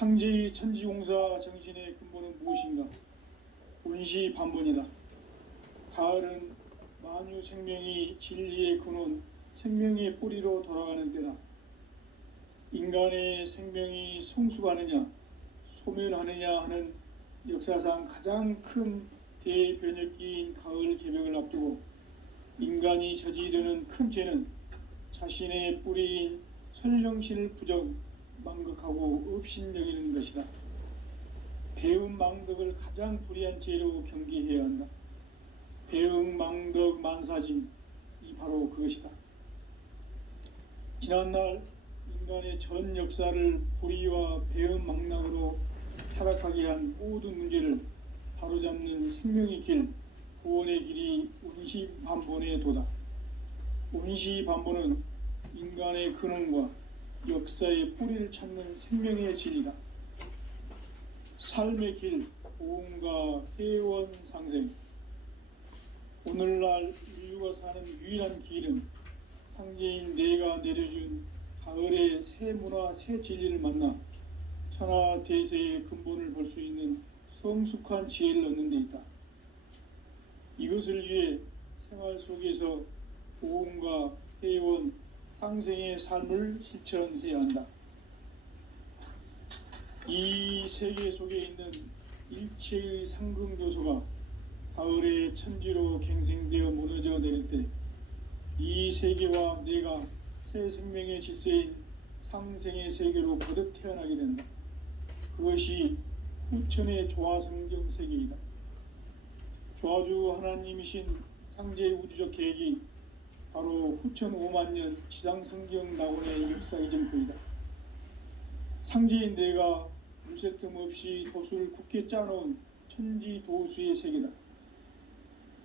상제의 천지공사 정신의 근본은 무엇인가? 운시반본이다. 가을은 만유 생명이 진리의 근원, 생명의 뿌리로 돌아가는 때다. 인간의 생명이 성숙하느냐, 소멸하느냐 하는 역사상 가장 큰 대변혁기인 가을 개벽을 앞두고 인간이 저지르는 큰 죄는 자신의 뿌리인 설령신을 부정, 망극하고 업신여기는 것이다. 배음 망덕을 가장 불의한 죄로 경계해야 한다. 배음 망덕 만사짐이 바로 그것이다. 지난날 인간의 전 역사를 불의와 배음 망락으로 타락하게 한 모든 문제를 바로잡는 생명의 길, 구원의 길이 운시반본의 도다. 운시반본은 인간의 근원과 역사의 뿌리를 찾는 생명의 진리다. 삶의 길, 보험과 회원 상생. 오늘날 인류가 사는 유일한 길은 상제인 내가 내려준 가을의 새 문화, 새 진리를 만나 천하 대세의 근본을 볼 수 있는 성숙한 지혜를 얻는 데 있다. 이것을 위해 생활 속에서 보험과 회원, 상생의 삶을 실천해야 한다. 이 세계 속에 있는 일체의 상승교소가 가을의 천지로 갱생되어 무너져 내릴 때 이 세계와 내가 새 생명의 질서인 상생의 세계로 거듭 태어나게 된다. 그것이 후천의 조화성경 세계이다. 조화주 하나님이신 상제의 우주적 계획이 바로 후천 5만년 지상성경 낙원의 역사의 전부이다. 상제인 내가 물새 틈 없이 도수를 굳게 짜놓은 천지도수의 세계다.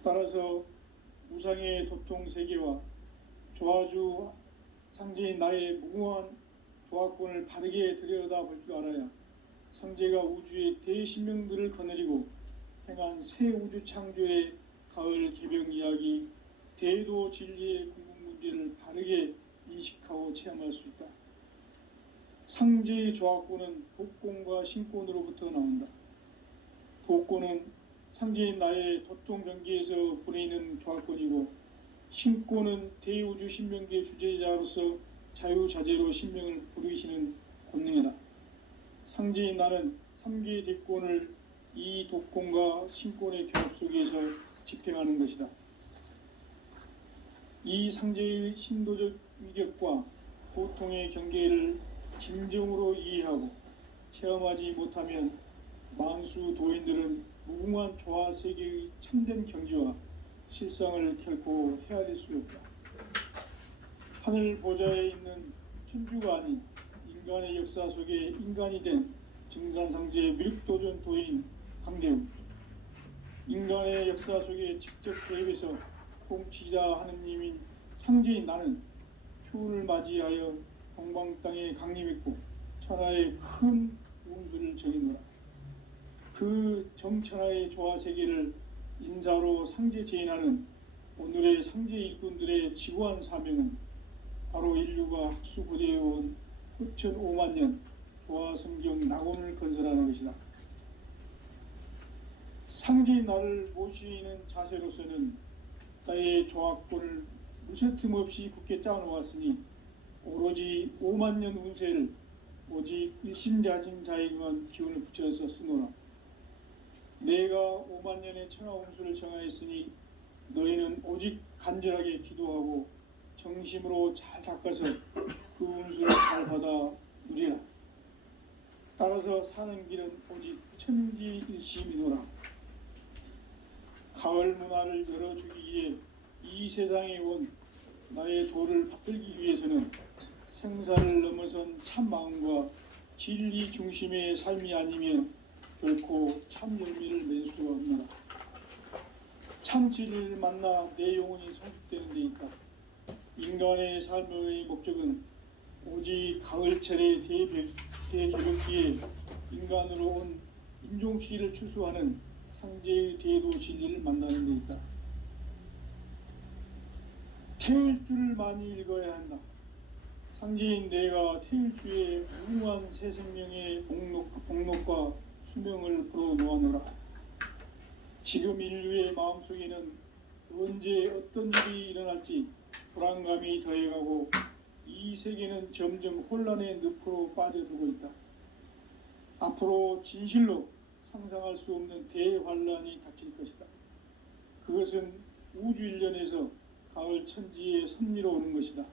따라서 무상의 도통 세계와 조화주 상제인 나의 무궁한 조화권을 바르게 들여다볼 줄 알아야 상제가 우주의 대신명들을 거느리고 행한 새 우주 창조의 가을 개벽 이야기, 대도 진리의 궁극 문제를 바르게 인식하고 체험할 수 있다. 상제의 조화권은 독권과 신권으로부터 나온다. 독권은 상제인 나의 도통 경계에서 부리는 조화권이고, 신권은 대우주 신명계 주제자로서 자유자재로 신명을 부르시는 권능이다. 상제인 나는 3개의 대권을 이 독권과 신권의 결합 속에서 집행하는 것이다. 이 상제의 신도적 위격과 고통의 경계를 진정으로 이해하고 체험하지 못하면 만수 도인들은 무궁한 조화 세계의 참된 경지와 실상을 결코 헤아릴 수 없다. 하늘 보좌에 있는 천주가 아닌 인간의 역사 속에 인간이 된 증산상제 밀도전 도인 강대우, 인간의 역사 속에 직접 개입해서 통치자 하느님인 상제인 나는 추운을 맞이하여 동방 땅에 강림했고 천하의 큰 운수를 정했노라. 그 정천하의 조화 세계를 인사로 상제 제인하는 오늘의 상제 일꾼들의 지구한 사명은 바로 인류가 학수고대해온 후천 5만년 조화성경 낙원을 건설하는 것이다. 상제인 나를 모시는 자세로서는 나의 조화권을 무쇠틈 없이 굳게 짜놓았으니 오로지 5만년 운세를 오직 일심자진 자에게만 기운을 붙여서 쓰노라. 내가 5만년의 천하 운수를 정하였으니 너희는 오직 간절하게 기도하고 정심으로 잘 닦아서 그 운수를 잘 받아 누리라. 따라서 사는 길은 오직 천지일심이노라. 가을 문화를 열어주기 위해 이 세상에 온 나의 도를 받들기 위해서는 생사를 넘어선 참 마음과 진리 중심의 삶이 아니면 결코 참 열매를 맺을 수가 없노라. 참 진리를 만나 내 영혼이 성숙되는 데 있다. 인간의 삶의 목적은 오직 가을철의 대개벽기에 인간으로 온 인종시를 추수하는 상제의 대도 진리를 만나는 데 있다. 태일주를 많이 읽어야 한다. 상제인 내가 태일주의 무궁한 새 생명의 복록과 수명을 불어놓아노라. 지금 인류의 마음속에는 언제 어떤 일이 일어날지 불안감이 더해가고 이 세계는 점점 혼란의 늪으로 빠져들고 있다. 앞으로 진실로 상상할 수 없는 대환란이 닥칠 것이다. 그것은 우주 일련에서 가을 천지의 섭리로 오는 것이다.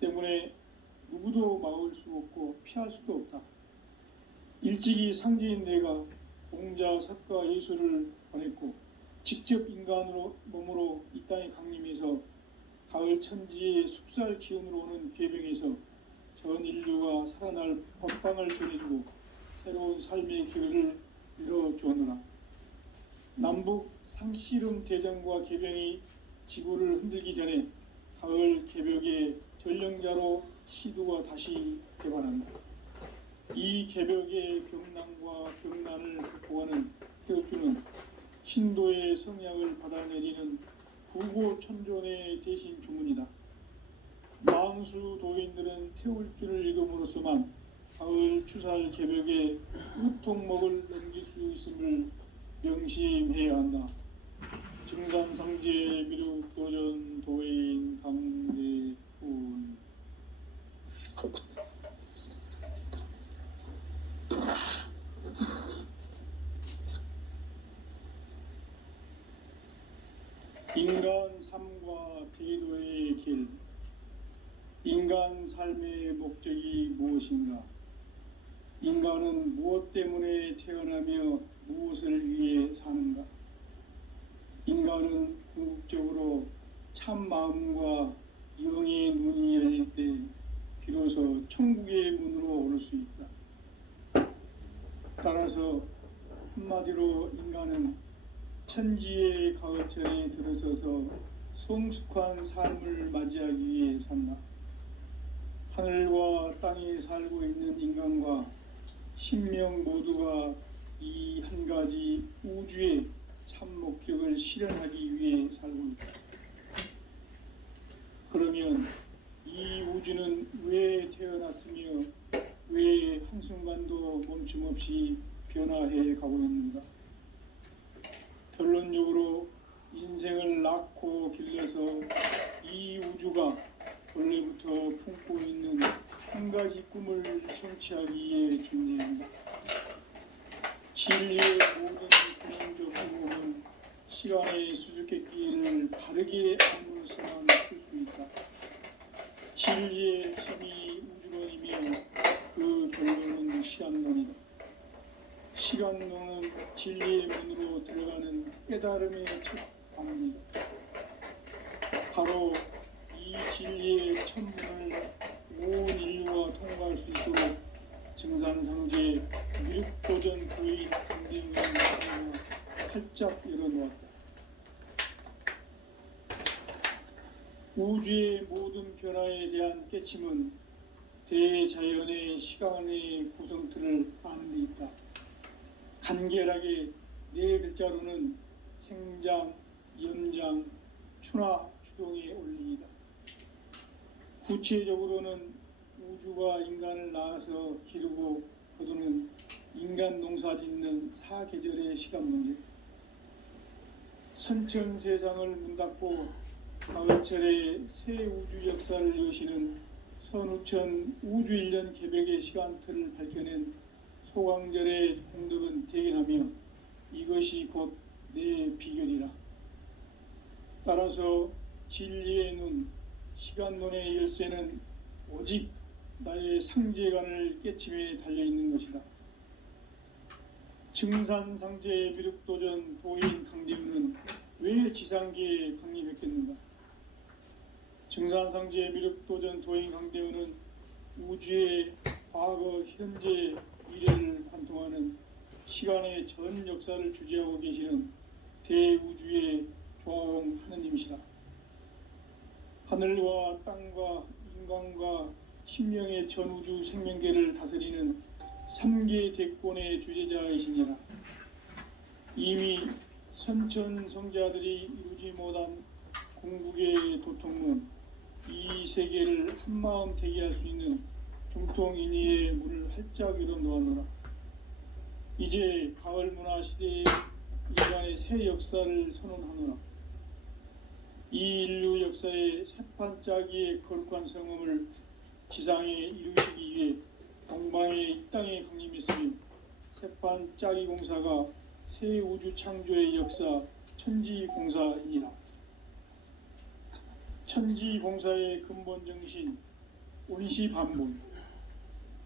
때문에 누구도 막을 수 없고 피할 수도 없다. 일찍이 상제인 내가 공자, 석가, 예수를 보냈고 직접 인간으로 몸으로 이 땅에 강림해서 가을 천지의 숲살 기운으로 오는 궤병에서 전 인류가 살아날 법방을 전해주고 새로운 삶의 기회를 열어주었노라. 남북 상씨름 대전과 궤병이 지구를 흔들기 전에 가을 개벽의 전령자로 시도가 다시 개발한다. 이 개벽의 병난과 병난을 극복하는 태울주는 신도의 성향을 받아내리는 부고천존의 대신 주문이다. 마음수 도인들은 태울주를 읽음으로써만 가을 추살 개벽의 으통목을 넘길 수 있음을 명심해야 한다. 증산상제 미륵 도전 도인 강대훈. 인간 삶과 대도의 길. 인간 삶의 목적이 무엇인가? 인간은 무엇 때문에 태어나며 무엇을 위해 사는가? 인간은 궁극적으로 참 마음과 영의 눈이 열릴 때 비로소 천국의 문으로 오를 수 있다. 따라서 한마디로 인간은 천지의 가을철에 들어서서 성숙한 삶을 맞이하기 위해 산다. 하늘과 땅에 살고 있는 인간과 신명 모두가 이 한 가지 우주의 참 목적을 실현하기 위해 살고 있다. 그러면 이 우주는 왜 태어났으며 왜 한순간도 멈춤없이 변화해 가고 있는가? 결론적으로 인생을 낳고 길러서 이 우주가 원래부터 품고 있는 한 가지 꿈을 성취하기 위해 존재한다. 진리의 모든 근원적 행복은 시간의 수수께끼를 바르게 아물어서만 쓸 수 있다. 진리의 핵심이 우주론이며 그 결론은 시간론이다. 시간론은 진리의 문으로 들어가는 깨달음의 첫 방문이다. 바로 이 진리의 천문을 온 인류가 통과할 수 있도록 증산상제 미륵도전 도인 강대훈의 활짝 열어놓았다. 우주의 모든 변화에 대한 깨침은 대자연의 시간의 구성틀을 아는 데 있다. 간결하게 네 글자로는 생장, 연장, 추나 추동의 원리이다. 구체적으로는 우주가 인간을 낳아서 기르고 거두는 인간 농사 짓는 사계절의 시간 문제. 선천 세상을 문 닫고 가을철에 새 우주 역사를 여시는 선우천 우주일년 개벽의 시간틀을 밝혀낸 소강절의 공덕은 대견하며 이것이 곧 내 비결이라. 따라서 진리의 눈, 시간론의 열쇠는 오직 나의 상제관을 깨침에 달려있는 것이다. 증산상제 미륵도전 도인 강대훈은 왜 지상계에 강림했겠는가? 증산상제 미륵도전 도인 강대훈은 우주의 과거, 현재, 미래를 관통하는 시간의 전 역사를 주재하고 계시는 대우주의 조화원 하느님이시다. 하늘과 땅과 인간과 신명의 전우주 생명계를 다스리는 3계 대권의 주재자이시니라. 이미 선천 성자들이 이루지 못한 궁극의 도통론, 이 세계를 한마음 되게 할 수 있는 중통인의의 문을 활짝 열어 놓아노라. 이제 가을 문화 시대의 인간의 새 역사를 선언하노라. 이 인류 역사의 새판짜기의 거룩한 성음을 지상에 이루시기 위해 동방의 이 땅에 강림했으며 새판짜기 공사가 새 우주 창조의 역사 천지공사이니라. 천지공사의 근본 정신 운시반본.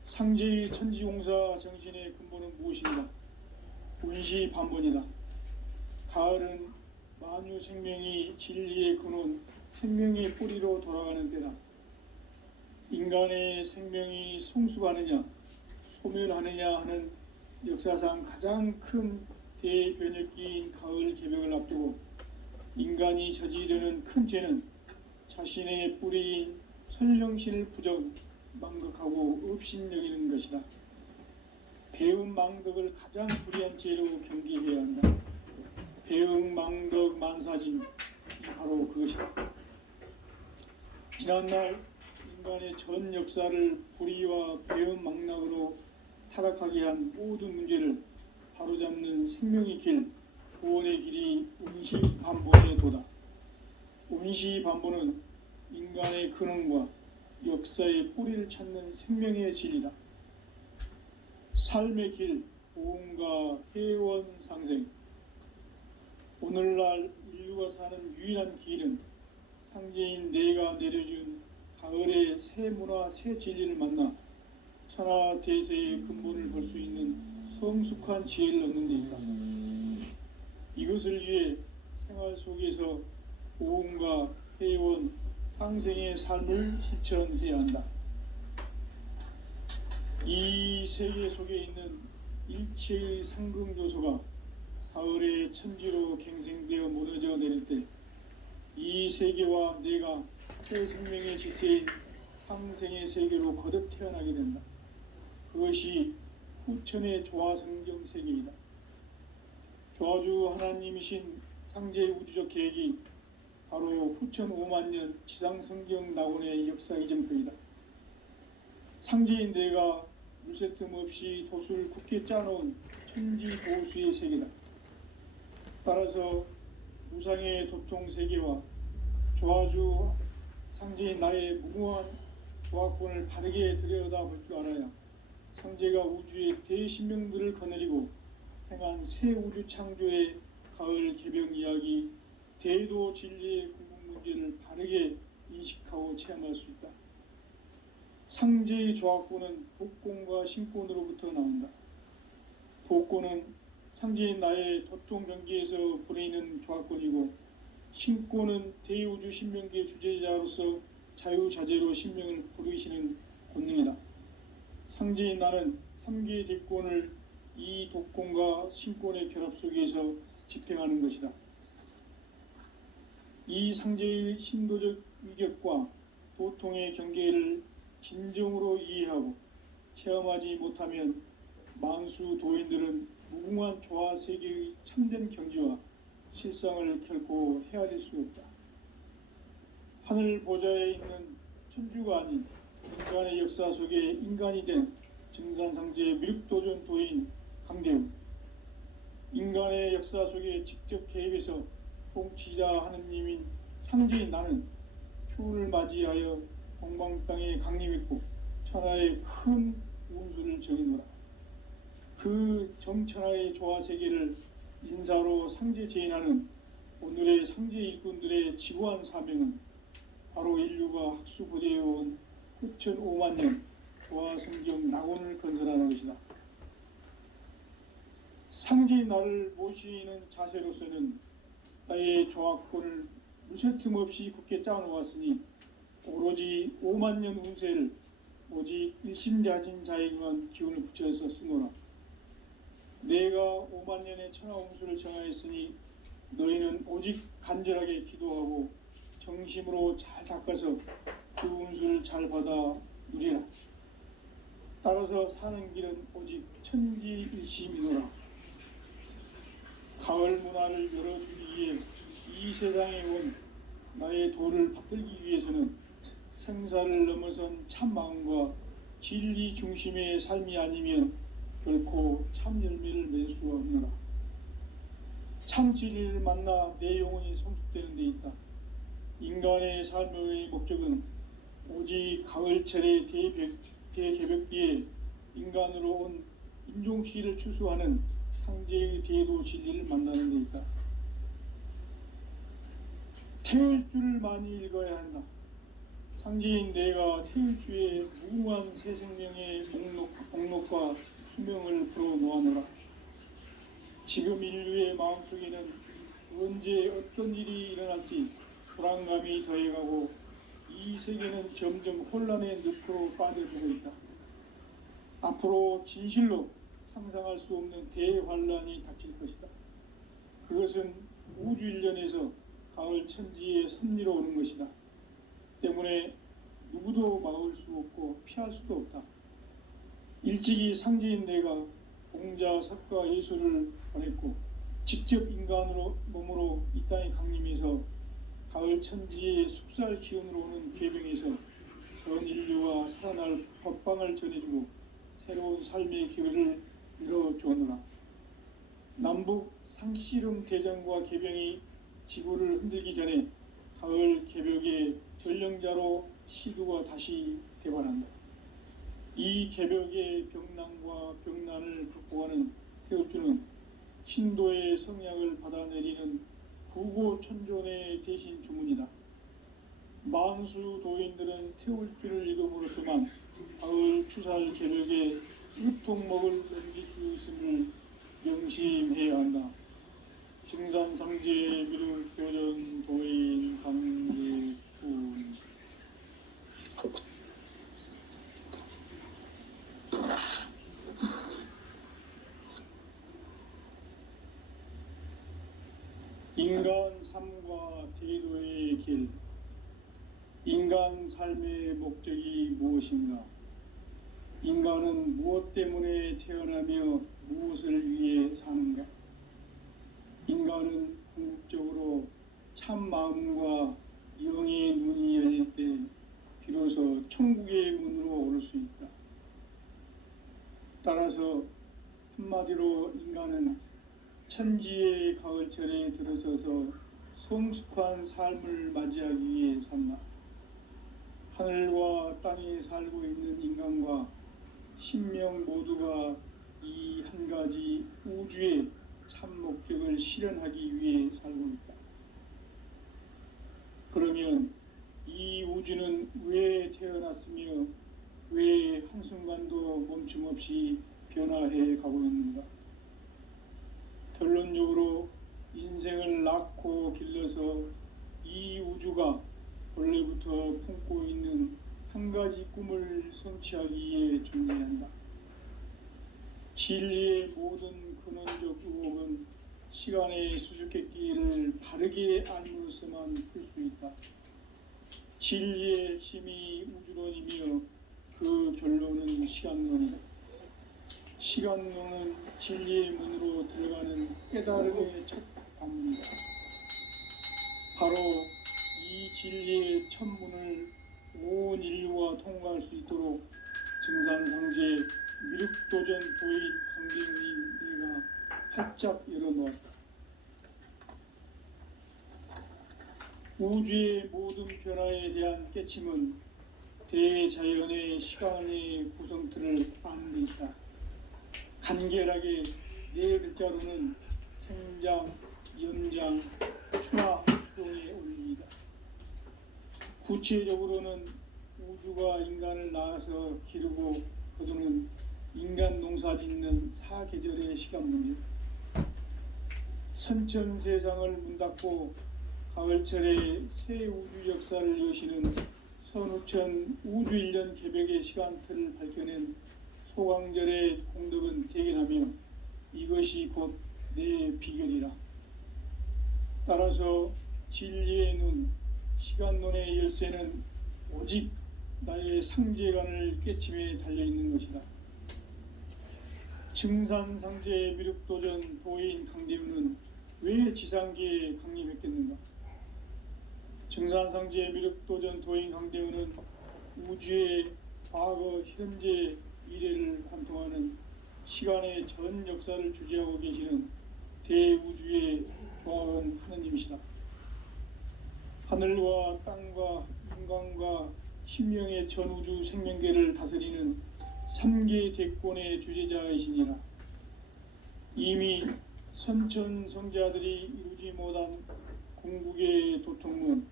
상제의 천지공사 정신의 근본은 무엇인가? 운시반본이다. 가을은 만유 생명이 진리의 근원, 생명의 뿌리로 돌아가는 때다. 인간의 생명이 성숙하느냐, 소멸하느냐 하는 역사상 가장 큰 대변혁기인 가을 개벽을 앞두고 인간이 저지르는 큰 죄는 자신의 뿌리인 선령신을 망각하고 업신여기는 것이다. 배음 망덕을 가장 불의한 죄로 경계해야 한다. 배음 망덕 만사진, 바로 그것이다. 지난날 인간의 전 역사를 불의와 배음 망락으로 타락하게 한 모든 문제를 바로잡는 생명의 길, 구원의 길이 운시반본의 도다. 운시반본은 인간의 근원과 역사의 뿌리를 찾는 생명의 진리다. 삶의 길, 보험과 회원 상생. 오늘날 인류가 사는 유일한 길은 상제인 내가 내려준 가을의 새 문화, 새 진리를 만나 천하 대세의 근본을 볼 수 있는 성숙한 지혜를 얻는 데 있다. 이것을 위해 생활 속에서 보험과 회원, 상생의 삶을 실천해야 한다. 이 세계 속에 있는 일체의 상금 요소가 가을의 천지로 갱생되어 무너져 내릴 때 이 세계와 내가 새 생명의 질서인 상생의 세계로 거듭 태어나게 된다. 그것이 후천의 조화성경 세계이다. 조화주 하나님이신 상제의 우주적 계획이 바로 후천 5만 년 지상성경 낙원의 역사 이정표이다. 상제인 내가 물새 틈 없이 도수를 굳게 짜놓은 천지도수의 세계다. 따라서 무상의 도통 세계와 조화주 상제인 나의 무궁한 조화권을 바르게 들여다볼 줄 알아야 상제가 우주의 대신명들을 거느리고 행한 새 우주 창조의 가을 개벽 이야기, 대도 진리의 궁극 문제를 바르게 인식하고 체험할 수 있다. 상제의 조화권은 복권과 신권으로부터 나온다. 복권은 상제인 나의 도통 경계에서 보내는 조화권이고, 신권은 대우주 신명기의 주제자로서 자유자재로 신명을 부르시는 권능이다. 상제인 나는 3개의 대권을 이 독권과 신권의 결합 속에서 집행하는 것이다. 이 상제의 신도적 위격과 도통의 경계를 진정으로 이해하고 체험하지 못하면 만수 도인들은 무궁한 조화 세계의 참된 경지와 실상을 결코 헤아릴 수 없다. 하늘 보좌에 있는 천주가 아닌 인간의 역사 속에 인간이 된 증산상제의 미륵도전 도인 강대웅, 인간의 역사 속에 직접 개입해서 통치자 하느님인 상제인 나는 추운을 맞이하여 동방 땅에 강림했고 천하의 큰 운수를 정해노라. 그 정천하의 조화세계를 인사로 상제 제인하는 오늘의 상제 일꾼들의 지고한 사명은 바로 인류가 학수고대해온 후천 5만 년 조화성경 낙원을 건설하는 것이다. 상제인 나를 모시는 자세로서는 나의 조화권을 무쇠 틈 없이 굳게 짜놓았으니 오로지 5만 년 운세를 오직 일심자진 자에게만 기운을 붙여서 쓰노라. 내가 5만 년의 천하 운수를 정하였으니 너희는 오직 간절하게 기도하고 정심으로 잘 닦아서 그 운수를 잘 받아 누리라. 따라서 사는 길은 오직 천지일심이노라. 가을 문화를 열어주기 위해 이 세상에 온 나의 도를 받들기 위해서는 생사를 넘어선 참 마음과 진리 중심의 삶이 아니면 결코 참 열매를 맺을 수가 없노라. 참 진리를 만나 내 영혼이 성숙되는 데 있다. 인간의 삶의 목적은 오직 가을철의 대개벽기에 인간으로 온 인종시를 추수하는 상제의 대도 진리를 만나는 데 있다. 태일주를 많이 읽어야 한다. 상제인 내가 태일주의 무궁한 새 생명의 목록과 수명을 풀어놓아노라. 지금 인류의 마음속에는 언제 어떤 일이 일어날지 불안감이 더해가고 이 세계는 점점 혼란의 늪으로 빠져들고 있다. 앞으로 진실로 상상할 수 없는 대환란이 닥칠 것이다. 그것은 우주 일련에서 가을 천지의 섭리로 오는 것이다. 때문에 누구도 막을 수 없고 피할 수도 없다. 일찍이 상제인 내가 공자, 석가, 예수를 보냈고 직접 인간으로 몸으로 이 땅에 강림해서 가을 천지의 숲살 기운으로 오는 괴병에서 전 인류가 살아날 법방을 전해주고 새로운 삶의 기회를 열어주었노라. 남북 상씨름 대전과 개병이 지구를 흔들기 전에 가을 개벽의 전령자로 시두가 다시 대관한다. 이 개벽의 병난과 병난을 극복하는 태엽주는 신도의 성약을 받아내리는 구고천존의 대신 주문이다. 만수 도인들은 태울주를 읽음으로써만 가을 추살 개벽의 유통목을 넘길 수 있음을 명심해야 한다. 증산상제 미륵교전 도인 강제군. 인간 삶과 대도의 길. 인간 삶의 목적이 무엇인가? 인간은 무엇 때문에 태어나며 무엇을 위해 사는가? 인간은 궁극적으로 참 마음과 영의 문이 열릴 때 비로소 천국의 문으로 오를 수 있다. 따라서 한마디로 인간은 천지의 가을철에 들어서서 성숙한 삶을 맞이하기 위해 산다. 하늘과 땅에 살고 있는 인간과 신명 모두가 이 한 가지 우주의 참 목적을 실현하기 위해 살고 있다. 그러면 이 우주는 왜 태어났으며 왜 한순간도 멈춤 없이 변화해 가고 있는가? 결론적으로 인생을 낳고 길러서 이 우주가 원래부터 품고 있는 한 가지 꿈을 성취하기 위해 존재한다. 진리의 모든 근원적 의혹은 시간의 수수께끼를 바르게 알므로서만 풀 수 있다. 진리의 힘이 우주론이며 그 결론은 시간론이다. 시간론은 진리의 문으로 들어가는 깨달음의 첫 관문이다. 바로 이 진리의 첫 문을 온 인류가 통과할 수 있도록 증산상제 미륵도전 도인 강대훈인 내가 활짝 열어놓았다. 우주의 모든 변화에 대한 깨침은 대자연의 시간의 구성틀을 아는 데 있다. 간결하게 네 글자로는 생장, 연장, 추나 추동의 원리이다. 구체적으로는 우주가 인간을 낳아서 기르고 거두는 인간 농사 짓는 사계절의 시간 문제. 선천 세상을 문 닫고 가을철에 새 우주 역사를 여시는 선우천 우주 1년 개벽의 시간틀을 밝혀낸 소강절의 공덕은 대견하며 이것이 곧 내 비결이라. 따라서 진리의 눈, 시간론의 열쇠는 오직 나의 상제관을 깨침에 달려있는 것이다. 증산상제 미륵도전 도인 강대훈은 왜 지상계에 강림했겠는가? 증산상제 미륵도전 도인 강대훈은 우주의 과거, 현재, 미래를 관통하는 시간의 전 역사를 주재하고 계시는 대우주의 조화원 하느님이시다. 하늘과 땅과 인간과 신명의 전우주 생명계를 다스리는 3계 대권의 주재자이시니라. 이미 선천성자들이 이루지 못한 궁극의 도통문,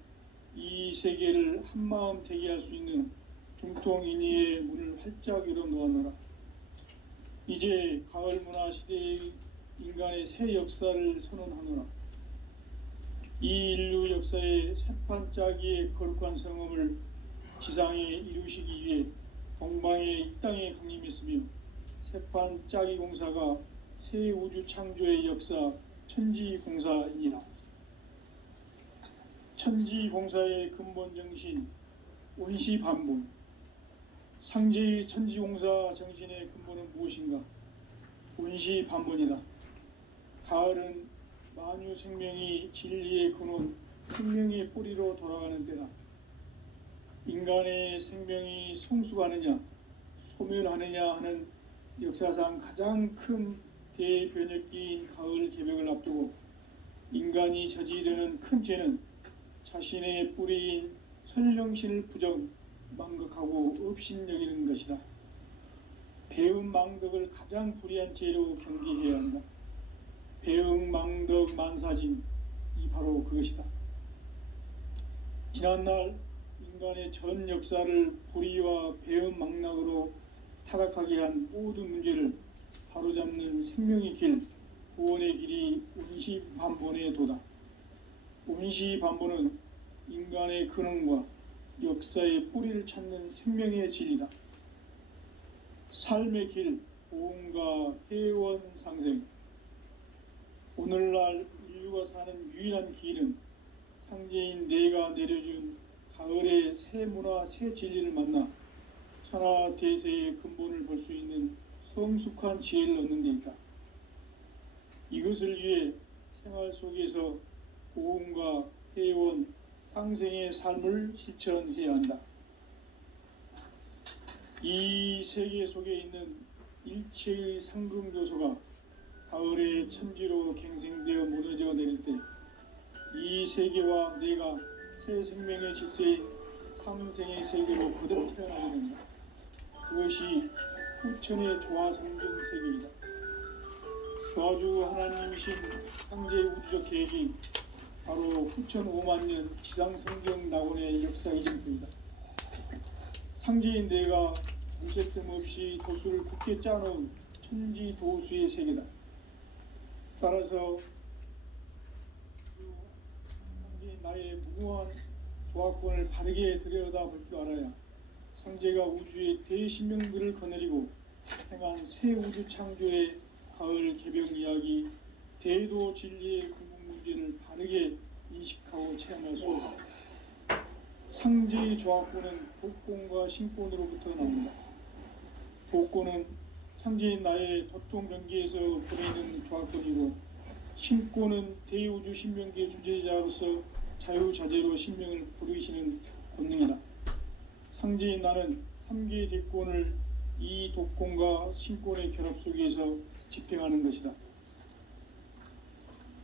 이 세계를 한마음 되게 할 수 있는 중통인의의 문을 활짝 열어 놓았노라. 이제 가을 문화 시대의 인간의 새 역사를 선언하노라. 이 인류 역사의 새판짜기의 거룩한 성음을 지상에 이루시기 위해 동방의 이 땅에 강림했으며 새판짜기 공사가 새 우주 창조의 역사 천지공사이니라. 천지공사의 근본 정신 원시반복. 상제의 천지공사 정신의 근본은 무엇인가? 원시반복이다. 가을은 만유 생명이 진리의 근원, 생명의 뿌리로 돌아가는 때다. 인간의 생명이 성숙하느냐, 소멸하느냐 하는 역사상 가장 큰 대변혁기인 가을 개벽을 앞두고 인간이 저지르는 큰 죄는 자신의 뿌리인 선령신을 망각하고 업신여기는 것이다. 배음 망덕을 가장 불의한 죄로 경계해야 한다. 배음 망덕 만사진, 이 바로 그것이다. 지난날 인간의 전 역사를 불의와 배음 망락으로 타락하게 한 모든 문제를 바로잡는 생명의 길, 구원의 길이 원시반본의 도다. 원시반본은 인간의 근원과 역사의 뿌리를 찾는 생명의 진리다. 삶의 길, 보험과 회원 상생. 오늘날 인류가 사는 유일한 길은 상제인 내가 내려준 가을의 새 문화, 새 진리를 만나 천하 대세의 근본을 볼 수 있는 성숙한 지혜를 얻는 데 있다. 이것을 위해 생활 속에서 보험과 회원, 상생의 삶을 실천해야 한다. 이 세계 속에 있는 일체의 상금 요소가 가을의 천지로 갱생되어 무너져 내릴 때 이 세계와 내가 새 생명의 질서인 상생의 세계로 거듭 태어나게 된다. 그것이 후천의 조화성경 세계이다. 조화주 하나님이신 상제의 우주적 계획이 바로 후천 5만 년 지상성경 낙원의 역사이실 뿐이다. 상제인 내가 무쇠틈 없이 도수를 굳게 짜놓은 천지 도수의 세계다. 따라서 상제인 나의 무궁한 조화권을 바르게 들여다볼 줄 알아야 상제가 우주의 대신명들을 거느리고 행한 새 우주 창조의 가을 개벽 이야기, 대도 진리의 궁극 문제를 바르게 인식하고 체험할 수 있다. 상제의 조합권은 복권과 신권으로부터 나옵니다. 복권은 상제인 나의 도통 경계에서 보내는 조합권이고, 신권은 대우주 신명계 주제자로서 자유자재로 신명을 부르시는 권능이다. 상제인 나는 3개 대권을 이 독권과 신권의 결합 속에서 집행하는 것이다.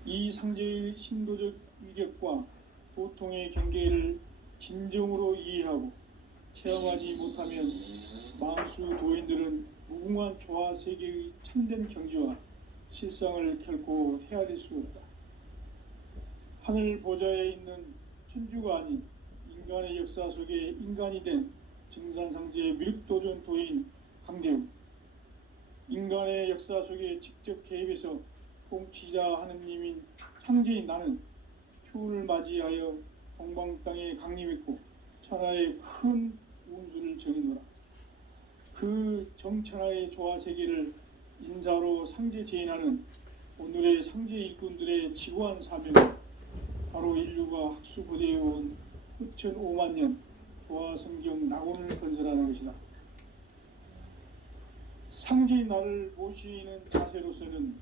이 상제의 신도적 위격과 보통의 경계를 진정으로 이해하고 체험하지 못하면 만수 도인들은 무궁한 조화 세계의 참된 경지와 실상을 결코 헤아릴 수 없다. 하늘 보좌에 있는 천주가 아닌 인간의 역사 속에 인간이 된 증산상제의 미륵도전 도인 강대우, 인간의 역사 속에 직접 개입해서 통치자 하느님인 상제인 나는 추운을 맞이하여 동방 땅에 강림했고 천하의 큰 운수를 정해노라. 그 정천하의 조화 세계를 인사로 상제 제인하는 오늘의 상제 일꾼들의 지고한 사명은 바로 인류가 학수고대해온 후천 5만 년 조화 성경 낙원을 건설하는 것이다. 상제인 나를 모시는 자세로서는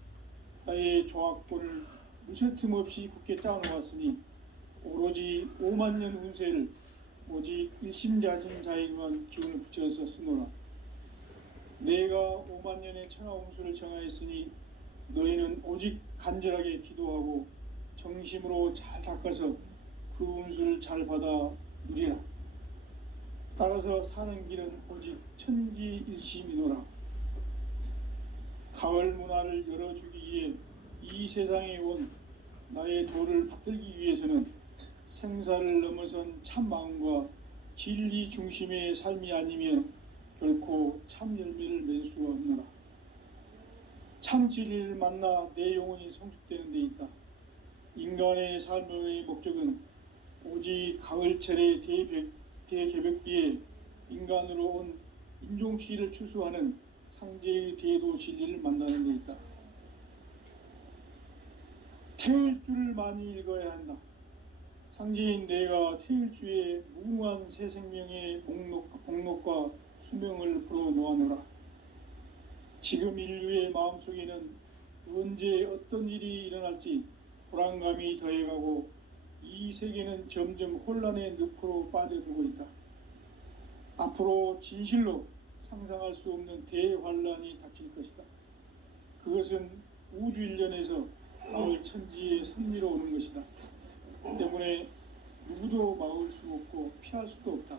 나의 조합권을 무쇠틈 없이 굳게 짜놓았으니 오로지 5만 년 운세를 오직 일심자진 자에게만 기운을 붙여서 쓰노라. 내가 5만 년의 천하홍수를 정하였으니 너희는 오직 간절하게 기도하고 정심으로 잘 닦아서 그 운수를 잘 받아 누리라. 따라서 사는 길은 오직 천지일심이노라. 가을 문화를 열어주기 위해 이 세상에 온 나의 도를 받들기 위해서는 생사를 넘어선 참 마음과 진리 중심의 삶이 아니면 결코 참 열매를 맺을 수가 없노라. 참 진리를 만나 내 영혼이 성숙되는 데 있다. 인간의 삶의 목적은 오직 가을철의 대개벽기에 인간으로 온 인종시를 추수하는 상제의 대도 진리를 만나는 데 있다. 태일주를 많이 읽어야 한다. 상제인 내가 태일주의 무궁한 새 생명의 복록과 수명을 불어놓아노라. 지금 인류의 마음속에는 언제 어떤 일이 일어날지 불안감이 더해가고 이 세계는 점점 혼란의 늪으로 빠져들고 있다. 앞으로 진실로 상상할 수 없는 대환란이 닥칠 것이다. 그것은 우주 일련에서 가을 천지의 섭리로 오는 것이다. 때문에 누구도 막을 수 없고 피할 수도 없다.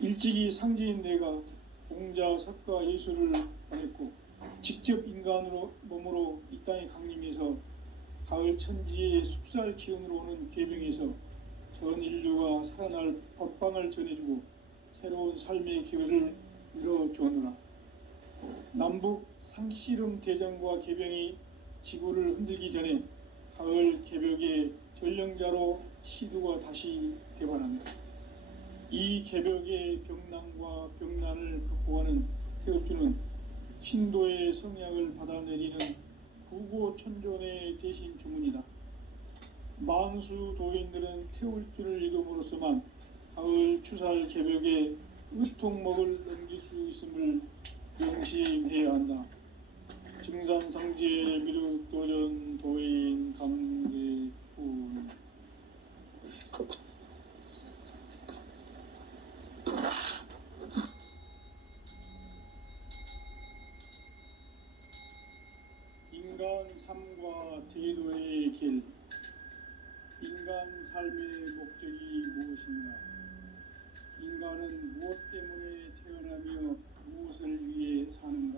일찍이 상제인 내가 공자, 석가, 예수를 보냈고 직접 인간으로 몸으로 이 땅에 강림해서 가을 천지의 숲살 기운으로 오는 계병에서 전 인류가 살아날 법방을 전해주고 새로운 삶의 기회를 열어주었노라. 남북 상씨름 대전과 계병이 지구를 흔들기 전에 가을 개벽의 전령자로 시두가 다시 대발한다. 이 개벽의 병난과 병난을 극복하는 태엽주는 신도의 성향을 받아내리는 구고천존의 대신 주문이다. 만수 도인들은 태울주를 읽음으로써만 가을 추살 개벽의 의통목을 넘길 수 있음을 명심해야 한다. 증산상제 미륵도전 도인 감대훈. 인간 삶과 제도의 길. 인간 삶의 목적이 무엇인가? 인간은 무엇 때문에 태어나며 무엇을 위해 사는가?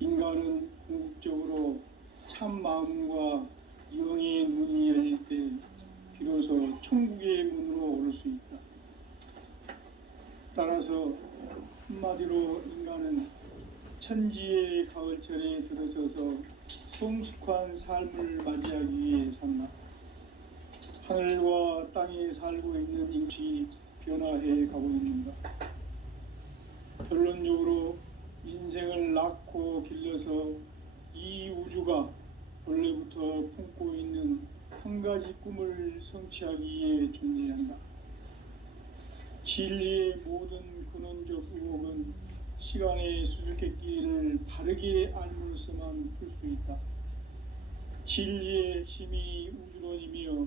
인간은 궁극적으로 참 마음과 영의 문이 열릴 때 비로소 천국의 문으로 오를 수 있다. 따라서 한마디로 인간은 천지의 가을철에 들어서서 성숙한 삶을 맞이하기 위해 산다. 하늘과 땅에 살고 있는 인식이 변화해 가고 있는가? 결론적으로 인생을 낳고 길러서 이 우주가 본래부터 품고 있는 한 가지 꿈을 성취하기 위해 존재한다. 진리의 모든 근원적 의혹은 시간의 수수께끼를 바르게 알므로써만 풀 수 있다. 진리의 핵심이 우주론이며